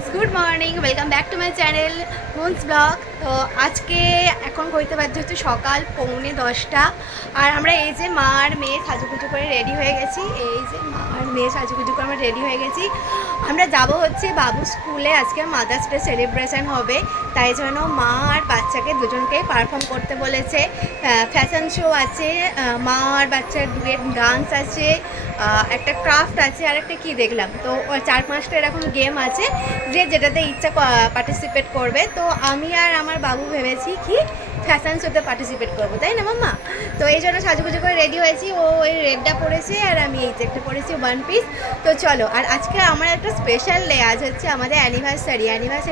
Friends, good morning, welcome back to my channel moons blog. তো আজকে এখন করতে বাধ্য হচ্ছে সকাল 9:45। আর আমরা এই যে মা আর মেয়ে সাজুগুজু করে রেডি হয়ে গেছি। এই যে মা আর মেয়ে সাজুগুজু করে আমরা রেডি হয়ে গেছি। আমরা যাব হচ্ছে বাবু স্কুলে। আজকে মাদার্স ডে সেলিব্রেশন হবে, তাই জন্য মা আর বাচ্চাকে দুজনকে পারফর্ম করতে বলেছে। ফ্যাশন শো আছে, মা আর বাচ্চার ডুয়েট ডান্স আছে, একটা ক্রাফট আছে, আর একটা কী দেখলাম। তো 4-5টা এরকম গেম আছে, যে যেটাতে ইচ্ছা পার্টিসিপেট করবে। তো আমি আর আমার বাবু ভেবেছি কি ফ্যাশন শোতে পার্টিসিপেট করবো, তাই না মাম্মা? তো এই জন্য সাজুগুজু করে রেডি হয়েছি। ও এই রেডটা পরেছে আর আমি এই চেকটা পরেছি, 1 পিস। তো চলো, আর আজকে আমার একটা স্পেশাল ডে। আজ হচ্ছে আমাদের অ্যানিভার্সারি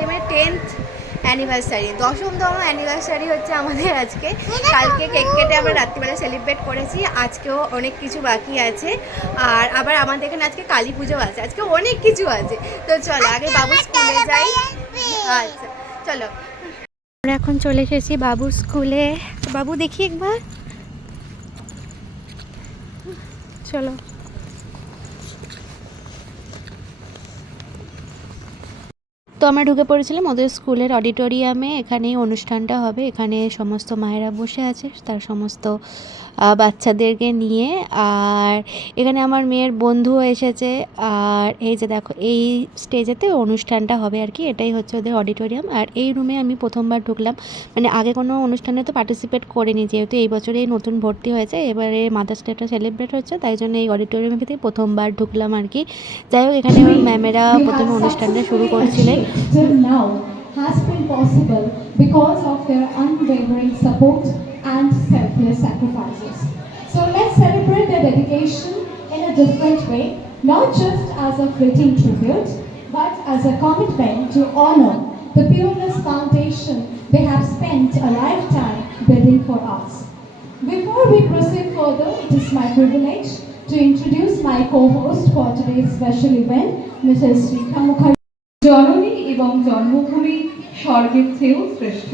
মানে 10th অ্যানিভার্সারি, 10তম অ্যানিভার্সারি হচ্ছে আমাদের আজকে। কালকে কেক কেটে আমরা রাত্রিবেলা সেলিব্রেট করেছি, আজকেও অনেক কিছু বাকি আছে। আর আবার আমাদের এখানে আজকে কালী পুজো আছে, আজকে অনেক কিছু আছে। তো চলো আগে বাবু স্কুলে যাই। আচ্ছা চলো, আমরা এখন চলে এসেছি বাবুর স্কুলে। বাবু দেখি একবার, চলো। তো আমরা ঢুকে পড়েছিলাম ওদের স্কুলের অডিটোরিয়ামে। এখানেই অনুষ্ঠানটা হবে, এখানে সমস্ত মায়েরা বসে আছে তার সমস্ত বাচ্চাদেরকে নিয়ে। আর এখানে আমার মেয়ের বন্ধুও এসেছে। আর এই যে দেখো, এই স্টেজেতে অনুষ্ঠানটা হবে আর কি। এটাই হচ্ছে ওদের অডিটোরিয়াম। আর এই রুমে আমি প্রথমবার ঢুকলাম, মানে আগে কোনো অনুষ্ঠানে তো পার্টিসিপেট করিনি, যেহেতু এই বছরেই নতুন ভর্তি হয়েছে। এবারে মাদার্স ডেটা সেলিব্রেট হচ্ছে, তাই জন্য এই অডিটোরিয়ামের ভিতরে প্রথমবার ঢুকলাম আর কি। যাই হোক, এখানে ওর ম্যামেরা প্রথমে অনুষ্ঠানটা শুরু করছিলেন। Till now has been possible because of their unwavering support and selfless sacrifices. So let's celebrate their dedication in a different way, not just as a fleeting tribute, but as a commitment to honor the Peerless foundation they have spent a lifetime building for us. Before we proceed further, it is my privilege to introduce my co-host for today's special event, Mrs. Srikha Mukherjee. জননী এবং জন্মভূমি স্বর্গের চেয়েও শ্রেষ্ঠ।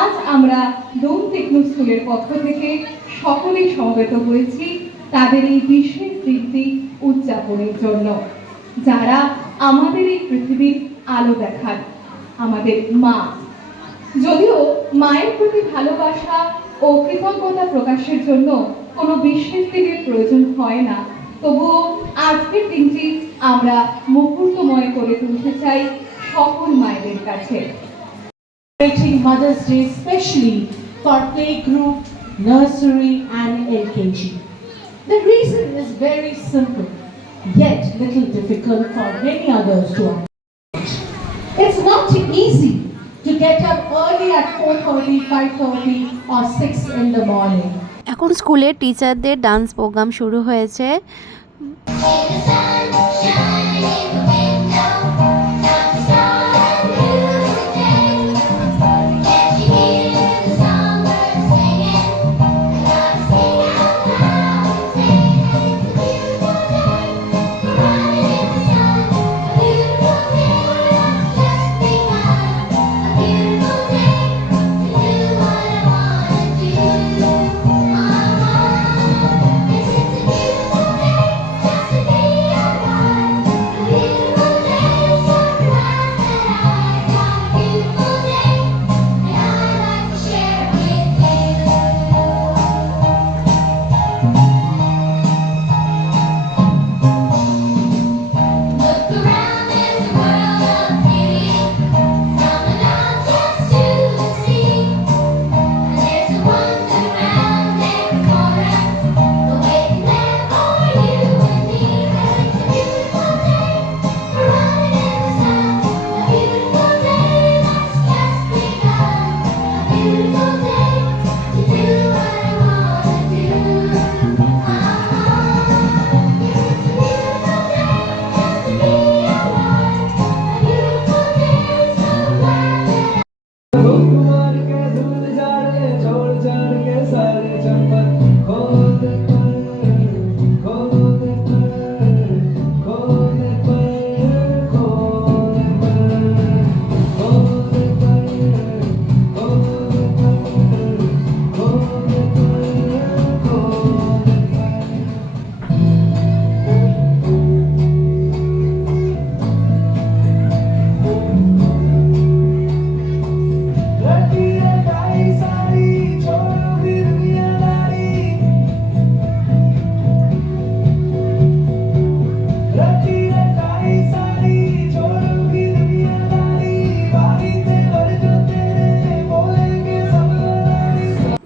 আজ আমরা ডোম techno স্কুলের পক্ষ থেকে সকলেই সমবেত হয়েছি তাদের এই বিশেষ দিনটি উদযাপনের জন্য, যারা আমাদের এই পৃথিবীর আলো দেখান, আমাদের মা। যদিও মায়ের প্রতি ভালোবাসা ও কৃতজ্ঞতা প্রকাশের জন্য কোনো বিশেষ দিনের প্রয়োজন হয় না, তবুও আজকের দিনটি আমরা মুহূর্তময় করে তুলতে চাই সকল মায়েদের কাছে। Celebrating Mother's Day especially for playgroup, nursery and LKG. The reason is very simple, yet little difficult for many others to understand. It's not easy to get up early at 4:30, 5:30 or 6 in the morning. এখন স্কুলের টিচারদের dance programme শুরু হয়েছে।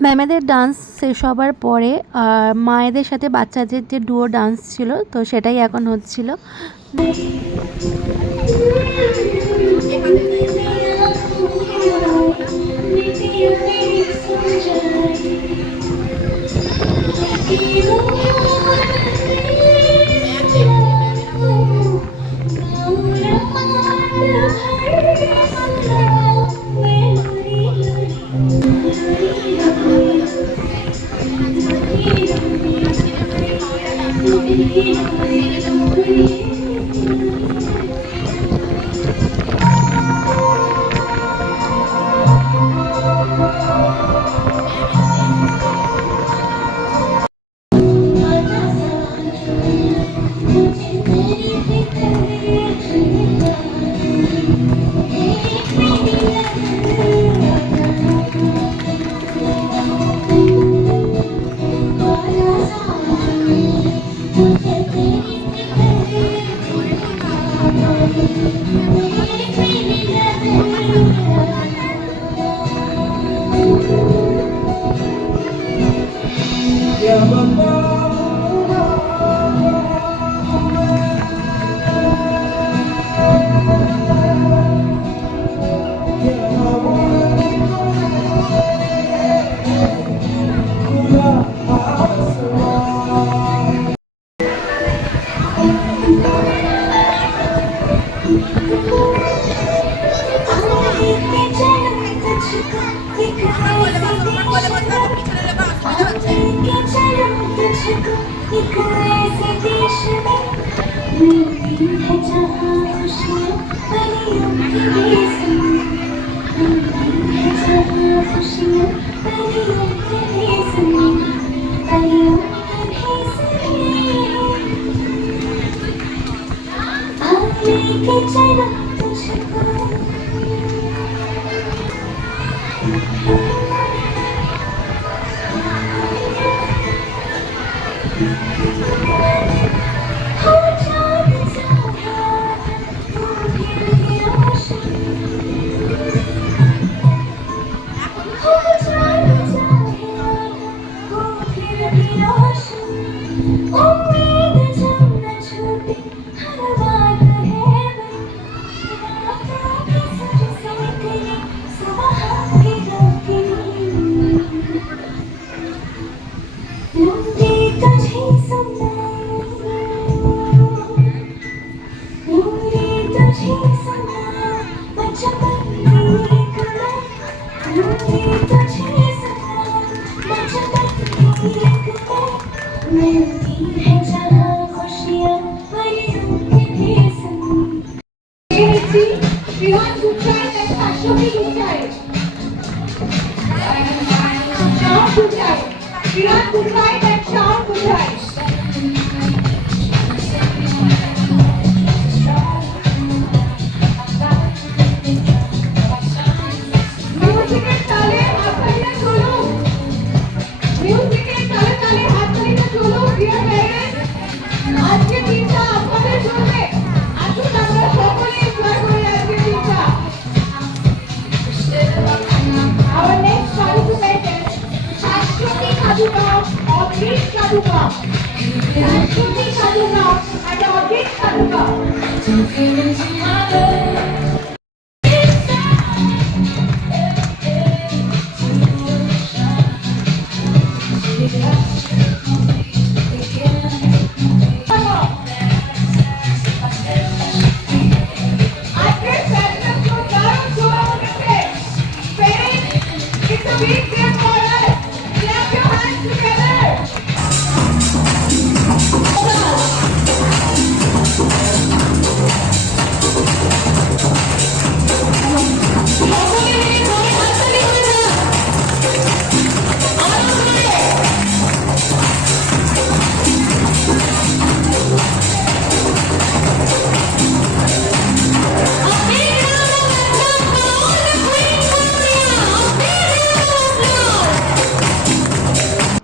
ম্যামেদের dance শেষ হবার পরে মায়েদের সাথে বাচ্চাদের যে ডুয়ো ডান্স ছিল তো সেটাই এখন হচ্ছিল।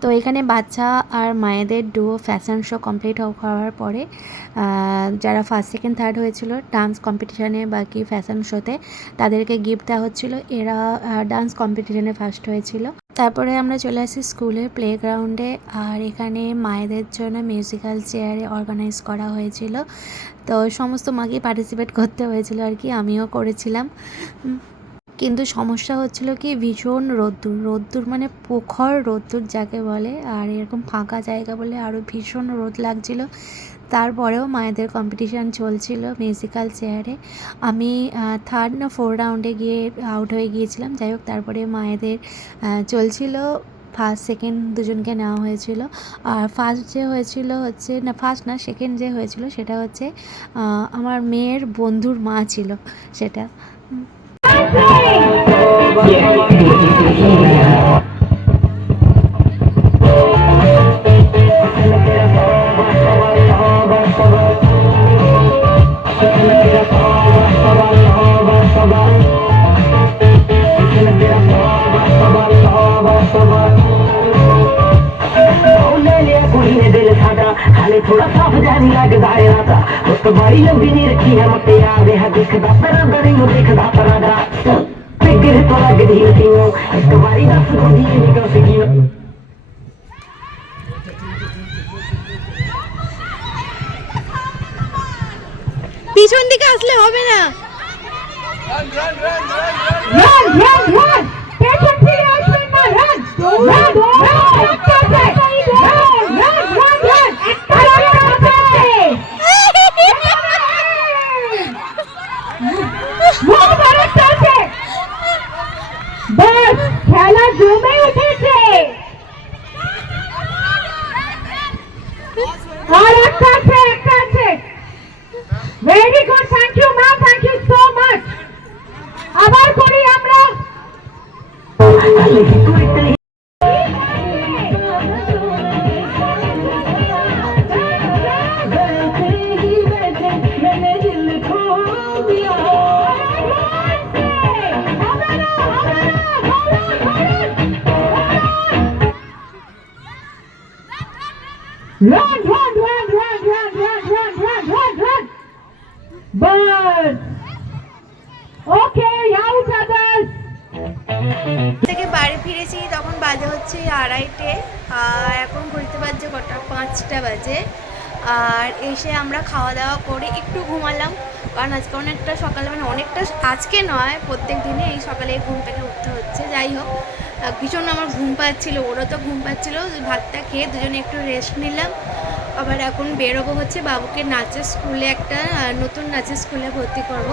তো এখানে বাচ্চা আর মায়েদের ডুয়ো ফ্যাশন শো কমপ্লিট হওয়ার পরে যারা ফার্স্ট সেকেন্ড থার্ড হয়েছিল ডান্স কম্পিটিশানে বা কি ফ্যাশন শোতে তাদেরকে গিফট দেওয়া হচ্ছিলো। এরা ডান্স কম্পিটিশানে ফার্স্ট হয়েছিল। তারপরে আমরা চলে আসি স্কুলের প্লেগ্রাউন্ডে, আর এখানে মায়েদের জন্য মিউজিক্যাল চেয়ারে অর্গানাইজ করা হয়েছিল। তো সমস্ত মাকেই পার্টিসিপেট করতে হয়েছিল আর কি, আমিও করেছিলাম। কিন্তু সমস্যা হচ্ছিল কি ভীষণ রোদ্দুর মানে প্রখর রোদ্দুর যাকে বলে, আর এরকম ফাঁকা জায়গা বলে আরও ভীষণ রোদ লাগছিল। তারপরেও মায়েদের কম্পিটিশান চলছিল মিউজিক্যাল চেয়ারে। আমি থার্ড না ফোর্থ রাউন্ডে গিয়ে আউট হয়ে গিয়েছিলাম। যাই হোক, তারপরে মায়েদের চলছিল, ফার্স্ট সেকেন্ড দুজনকে নেওয়া হয়েছিল। আর ফার্স্ট যে হয়েছিল হচ্ছে না, ফার্স্ট না সেকেন্ড যে হয়েছিল সেটা হচ্ছে আমার মেয়ের বন্ধুর মা ছিল সেটা। थोड़ा सा जाने लग दाए राता तो बड़ी लंबी नी रखी है मोटे याद है देखदा तेरा दरिंग देखदा तेरा दा फिक्र तो लग दी तीनों एक बारी दस को दी निकल सकी পিছন দিকে আসলে হবে না। Run, run, run! Patient fire আসবেন না, run! Run, run! बस खेला जमे उठेছে আর একটা আছে very good thank you ma'am thank you so much আবার করি আমরা Run, run, run, run, run, run, run, run, run, run. Birds. Okay, out others. থেকে বাড়ি ফিরেছি তখন বাজে হচ্ছে 2:30, আর এখন ঘুরতে বাজছে কটা 5টা বাজে। আর এসে আমরা খাওয়া দাওয়া করে একটু ঘুমালাম, কারণ আজকে অনেকটা সকালে, মানে অনেকটা আজকে নয় প্রত্যেক দিনে এই সকালে ঘুম থেকে উঠতে হচ্ছে। যাই হোক, ভীষণ আমার ঘুম পাচ্ছিলো, ওরও তো ঘুম পাচ্ছিলো। ভাতটা খেয়ে দুজনে একটু রেস্ট নিলাম। আবার এখন বেরোবো হচ্ছে বাবুকে নাচের স্কুলে, একটা নতুন নাচের স্কুলে ভর্তি করব।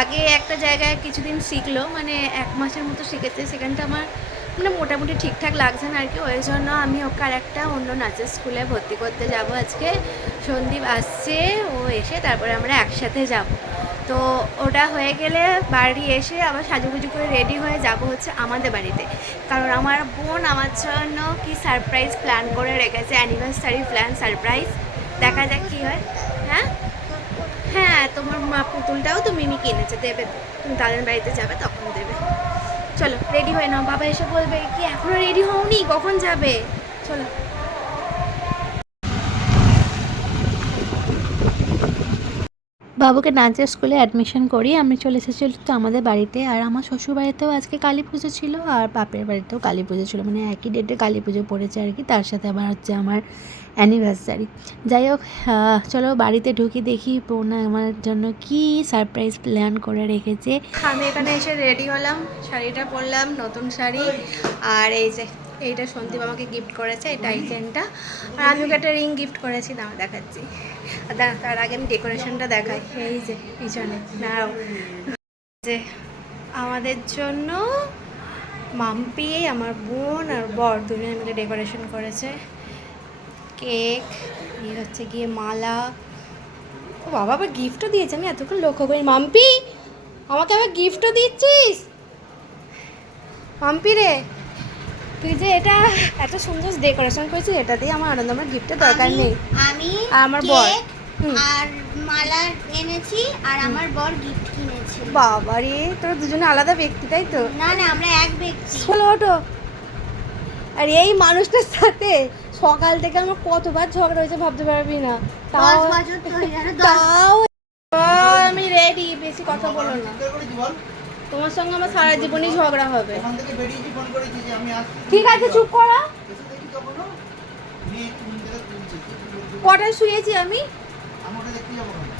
আগে একটা জায়গায় কিছুদিন শিখলো, মানে 1 মাসের মতো শিখেছে, সেখানটা আমার মানে মোটামুটি ঠিকঠাক লাগছে না আর কি। ওই জন্য আমি ওকে আর একটা অন্য নাচের স্কুলে ভর্তি করতে যাব আজকে। সন্দীপ আসছে, ও এসে তারপরে আমরা একসাথে যাব। তো ওটা হয়ে গেলে বাড়ি এসে আবার সাজুগুজু করে রেডি হয়ে যাব হচ্ছে আমাদের বাড়িতে, কারণ আমার বোন আমার জন্য কি সারপ্রাইজ প্ল্যান করে রেখেছে, অ্যানিভার্সারি প্ল্যান সারপ্রাইজ। দেখা যাক কী হয়। হ্যাঁ হ্যাঁ, তোমার পুতুলটাও তো মিমি কিনেছে, দেবে। তুমি তাদের বাড়িতে যাবে তখন দেবে। চলো রেডি হয়ে নাও, বাবা এসে বলবে কি এখনো রেডি হওনি, কখন যাবে। চলো। বাবুকে নাচের স্কুলে অ্যাডমিশন করি আমি চলে এসেছিলো তো আমাদের বাড়িতে। আর আমার শ্বশুর বাড়িতেও আজকে কালী পুজো ছিল, আর বাপের বাড়িতেও কালী পুজো ছিল, মানে একই ডেটে কালী পুজো পড়েছে আর কি। তার সাথে আবার হচ্ছে আমার অ্যানিভার্সারি। যাই হোক, চলো বাড়িতে ঢুকি, দেখি বোন আমার জন্য কি সারপ্রাইজ প্ল্যান করে রেখেছে। আমি এখানে এসে রেডি হলাম, শাড়িটা পরলাম, নতুন শাড়ি। আর এই যে এইটা সন্দীপ আমাকে গিফট করেছে, এই টাইটেনটা। আর আমি ওকে একটা রিং গিফট করেছি, দাম দেখাচ্ছি। আর তার আগে আমি ডেকোরেশনটা দেখাই। এই যে পিছনে নাও, যে আমাদের জন্য মাম্পি, আমার বোন আর বর দুজনে মিলে ডেকোরেশন করেছে। কেক, এই হচ্ছে গিয়ে মালা। ও বাবা, আবার গিফটও দিয়েছে, আমি এতক্ষণ লক্ষ্য করি। মাম্পি, আমাকে আবার গিফটও দিচ্ছিস? মাম্পি রে, তুই যে এটা এত সুন্দর ডেকোরেশন করেছিস, এটা দিয়ে আমার আনন্দ, আমার গিফটের দরকার নেই। আমি আর আমার বর আর মালা এনেছি, আর আমার বর গিফট কিনেছে। বাবা রে, তোরা দুজনে আলাদা ব্যক্তি তাই তো? না না, আমরা এক ব্যক্তি। চলো ওঠো, আর এই মানুষটার সাথে সকাল থেকে আমার কতবার ঝগড়া হয়েছে ভাবতে পারবি না। 10 বছর ধরে জানো, 10 তাও আমি রেডি, বেশি কথা বলো না। তোমার সঙ্গে আমার সারা জীবনই ঝগড়া হবে। ঠিক আছে, চুপ করো। কটায় শুয়েছি আমি?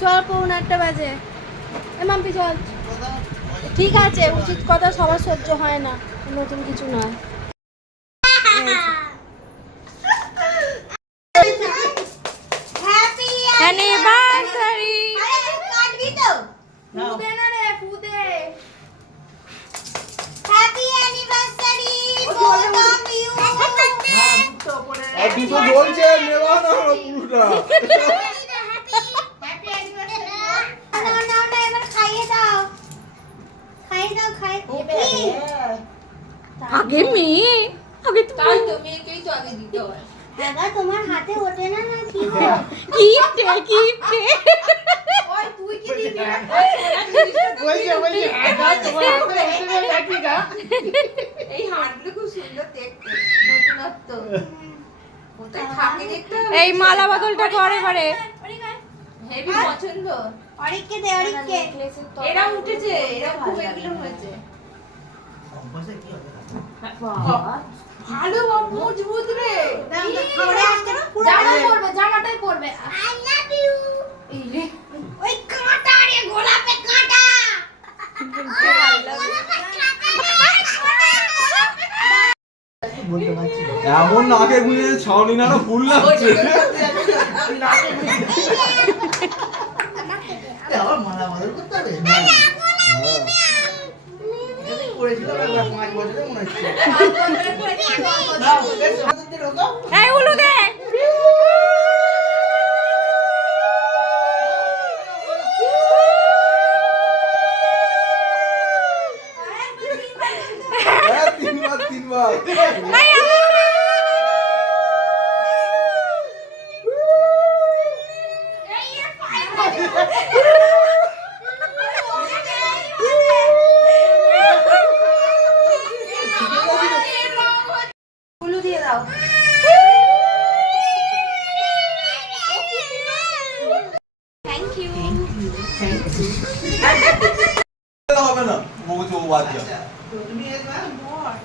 চল, 8:45 বাজে। মাম্পি চল। ঠিক আছে, উচিত কথা সবার সহ্য হয় না, নতুন কিছু নয়। Happy anniversary. কাটবি তো? ফুদে না রে, ফুদে। Happy anniversary both of you. আর দুটো জ্বলছে, নেওয়া না হলো পুরোটা। Happy anniversary. না, এবার খাইয়ে দাও। খাইয়ে দাও, আগে মেয়ে, আগে তাই তো মেয়েকেই তো আগে দিতে হয়। দাদা তোমার হাতে ওঠে না কি গো? গিফটে গিফটে। ওই তুই কি দিবি? এই হাড়গুলো খুব সুন্দর দেখতে, নতুনত্ব। কোথায় থাকে দেখতে হবে। এই মালা বদলটা করে করে। হেভি পছন্দ। অরিককে দে, অরিককে। এরা উঠেছে, এরা খুব এগুলো হয়েছে। ভালো মজবুত রে। জামা পরবে, জামাটাই পরবে। I love you. ওই কাঁটা রে, গোলাপে কাঁটা। এমন নাকে গুঁজে ছাউনি না ফুল লাগছে। আবার মালা মাদল করতে হবে? এটা করেছিলাম একবার 5 বছরে মনে হচ্ছে। না, বেশ হাতে ঢোকাও। এই উলু দে। হ্যাঁ, তিনবার। উলু দিয়ে দাও। Thank you. হবে না, বলছে ও বাদ যা। তুমি একবার বল।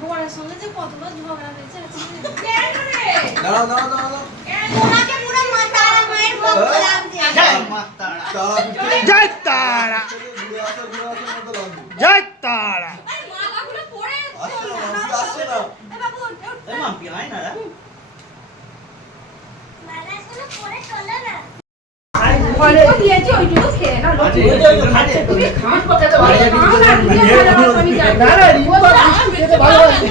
বড়ের সঙ্গে যে কতবার ঝগড়া হয়েছে আজকে। দাঁড়াও। তোমাকে পুরো মাতারা মায়ের ভক্ত লাগছে। জয় মা তারা। তারা পিঠে জয় তারা। ঘুরে আসে মতো লাগবে। জয় তারা। মালাগুলো পরে আসছে না। এ বাবু ওঠ। এই মাম্পি আয় না রে। মালাগুলো পরে চলো না। ওইটুকু দিয়েছি, ওইটুকু খেয়ে নাও। তুমি খাস কথাটা ভালো লাগে। খাও না, দিয়ে ভালোবাসো, আমি জানি। না না, রিম্পা খেতে ভালো লাগে।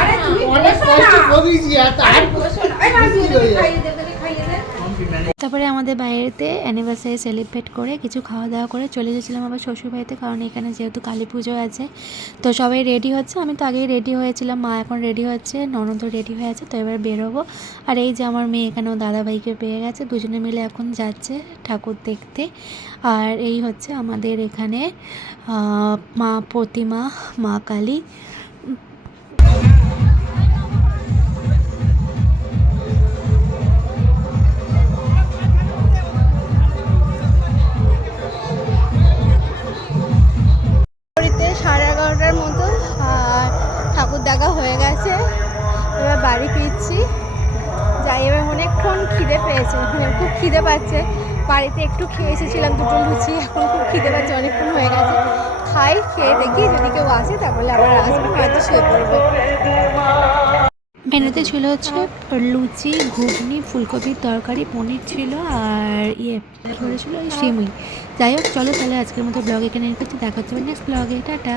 আরে তুমি অনেক বসো না। কষ্ট করেছি আর তার বসো না। এই মাঝে খাইয়ে দে, খাইয়ে দে। তারপরে আমাদের বাইরেতে অ্যানিভার্সারি সেলিব্রেট করে কিছু খাওয়া দাওয়া করে চলে গেছিলাম আবার শ্বশুরবাড়িতে, কারণ এখানে যেহেতু কালী পুজো আছে তো সবাই রেডি হচ্ছে। আমি তো আগেই রেডি হয়েছিলাম, মা এখন রেডি হচ্ছে, ননদও রেডি হয়ে আছে, তো এবার বেরোবো। আর এই যে আমার মেয়ে এখানেও দাদাভাইকে পেয়ে গেছে, দুজনে মিলে এখন যাচ্ছে ঠাকুর দেখতে। আর এই হচ্ছে আমাদের এখানে মা প্রতিমা, মা কালী। বাড়িতে 11:30টার মতো আর ঠাকুর দেখা হয়ে গেছে, এবার বাড়ি ফিরছি। যাই, এবার অনেকক্ষণ খিদে পেয়েছে, খুব খিদে পাচ্ছে। বাড়িতে একটু খেয়ে এসেছিলাম 2টো লুচি, এখন খুব খিদে পাচ্ছে, অনেকক্ষণ হয়ে গেছে। খাই, খেয়ে দেখি যদি কেউ আসে তাহলে আবার আসবো, হয়তো শুয়ে পড়বো। মেনুতে ছিল হচ্ছে লুচি, ঘুগনি, ফুলকপির তরকারি, পনির ছিল আর কী বলেছিল, সিমুই। যাই হোক, চলো তাহলে আজকের মতো ব্লগ এখানে রেখেছি, দেখা হচ্ছে নেক্সট ব্লগে। টাটা।